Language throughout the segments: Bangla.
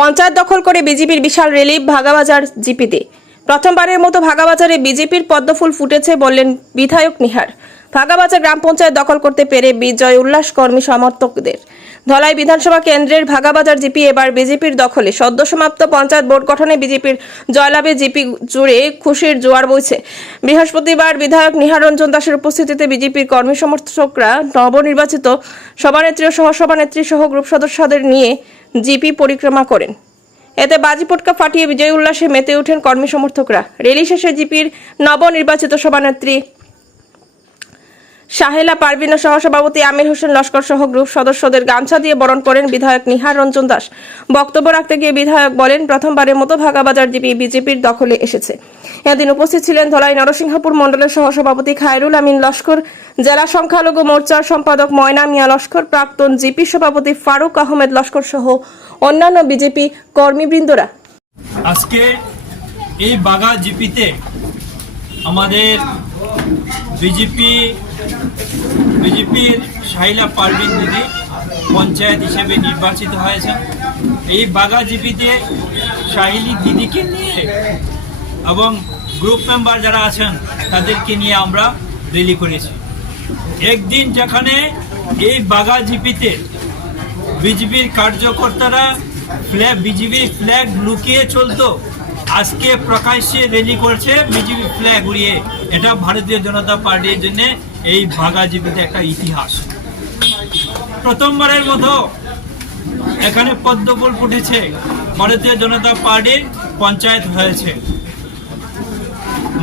পঞ্চায়েত দখল করে বিজেপির বিশাল রিলিফ ভাগাবাজার জিপিতে। প্রথমবারের মতো ভাগাবাজারে বিজেপির পদ্মফুল ফুটেছে বললেন বিধায়ক নিহার। ভাগাবাজার গ্রাম পঞ্চায়েত দখল করতে পেরে বিজয় উল্লাস কর্মী সমর্থকদের। ধলাই বিধানসভা কেন্দ্রের ভাগাবাজার জিপি এবার বিজেপির দখলে। সদ্য সমাপ্ত পঞ্চায়েত বোর্ড গঠনে বিজেপির জয়লাভে জিপি জুড়ে খুশির জোয়ার বইছে। বৃহস্পতিবার বিধায়ক নিহার রঞ্জন দাসের উপস্থিতিতে বিজেপির কর্মী সমর্থকরা নবনির্বাচিত সভানেত্রী ও সহসভানেত্রী সহ গ্রুপ সদস্যদের নিয়ে জিপি পরিক্রমা করেন। এতে বাজি পটকা ফাটিয়ে বিজয় উল্লাসে মেতে ওঠেন কর্মী সমর্থকরা। রেলি শেষে জিপির নবনির্বাচিত সভানেত্রী সাহেলা পারভিনা সহসভাপতি আমির হোসেন লস্কর সহ গ্রুপ সদস্যদের গামছা দিয়ে বরণ করেন বিধায়ক নিহার রঞ্জন দাস। বক্তব্য রাখতে গিয়ে বিধায়ক বলেন, প্রথমবারের মতো ভাগাবাজার জিপি বিজেপির দখলে এসেছে। এদিন উপস্থিত ছিলেন ধলাই নরসিংহপুর মণ্ডলের সহসভাপতি খায়রুল আমিন লস্কর, জেলা সংখ্যালঘু মোর্চার সম্পাদক ময়না মিয়া লস্কর, প্রাক্তন জিপি সভাপতি ফারুক আহমেদ লস্কর সহ অন্যান্য বিজেপি কর্মীবৃন্দরা। আজকে এই বাগা জিপিতে আমাদের বিজেপি বিজেপির শাহিলা পারভিন দিদি পঞ্চায়েত হিসেবে নির্বাচিত হয়েছেন। এই বাগা জিপিতে শাহিলি দিদিকে নিয়ে এবং গ্রুপ মেম্বার যারা আছেন, তাদেরকে নিয়ে আমরা রেলি করেছি। একদিন যেখানে এই বাগা জিপিতে বিজেপির কার্যকর্তারা ফ্ল্যাগ বিজেপির ফ্ল্যাগ লুকিয়ে চলতো, আজকে প্রকাশ্যে রেলি করছে বিজেপি ফ্ল্যাগ উড়িয়ে। এটা ভারতীয় জনতা পার্টির জন্য এই ভাগা জীবিতে একটা ইতিহাস। প্রথমবারের মতো এখানে পদ্মফুল ফুটেছে। ভারতীয় জনতা পার্টির পঞ্চায়েত হয়েছে।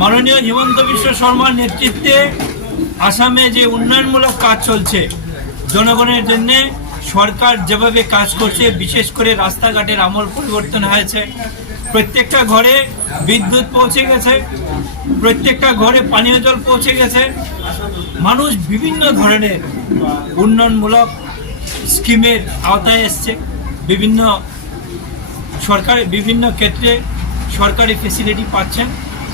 মাননীয় হিমন্ত বিশ্ব শর্মার নেতৃত্বে আসামে যে উন্নয়নমূলক কাজ চলছে, জনগণের জন্য সরকার যেভাবে কাজ করছে, বিশেষ করে রাস্তাঘাটের আমল পরিবর্তন হয়েছে। প্রত্যেকটা ঘরে বিদ্যুৎ পৌঁছে গেছে, প্রত্যেকটা ঘরে পানীয় জল পৌঁছে গেছে। মানুষ বিভিন্ন ধরনের উন্নয়নমূলক স্কিমের আওতায় এসছে। বিভিন্ন সরকারি, বিভিন্ন ক্ষেত্রে সরকারি ফেসিলিটি পাচ্ছেন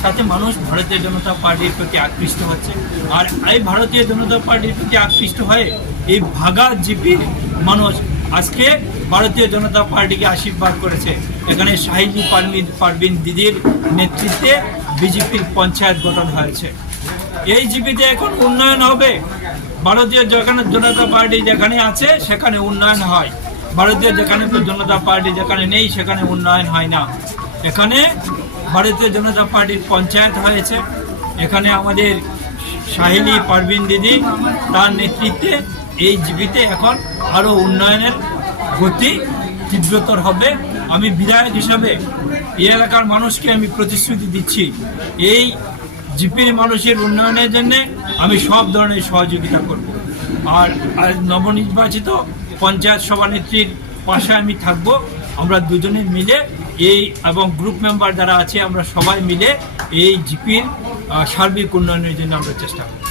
তাতে মানুষ ভারতীয় জনতা পার্টির প্রতি আকৃষ্ট হচ্ছে। আর এই ভারতীয় জনতা পার্টির প্রতি আকৃষ্ট হয়ে এই ভাগা জিপির মানুষ আজকে ভারতীয় জনতা পার্টিকে আশীর্বাদ করেছে। এখানে শাহিদি পারমিন পারবিন দিদির নেতৃত্বে বিজেপির পঞ্চায়েত গঠন হয়েছে। এই জিপিতে এখন উন্নয়ন হবে। ভারতীয় যেখানে জনতা পার্টি যেখানে আছে, সেখানে উন্নয়ন হয়। ভারতীয় যেখানে জনতা পার্টি যেখানে নেই, সেখানে উন্নয়ন হয় না। এখানে ভারতীয় জনতা পার্টির পঞ্চায়েত হয়েছে। এখানে আমাদের সাহিনী পারভিন দিদি, তার নেতৃত্বে এই জীবিতে এখন আরও উন্নয়নের গতি তীব্রতর হবে। আমি বিধায়ক হিসাবে এই এলাকার মানুষকে আমি প্রতিশ্রুতি দিচ্ছি। এই জিপির মানুষের উন্নয়নের জন্য আমি সব ধরনের সহযোগিতা করব। আর নবনির্বাচিত পঞ্চায়েত সভানেত্রীর পাশে আমি থাকব। আমরা দুজনে মিলে এই এবং গ্রুপ মেম্বার যারা আছে, আমরা সবাই মিলে এই জিপির সার্বিক উন্নয়নের জন্য আমরা চেষ্টা করব।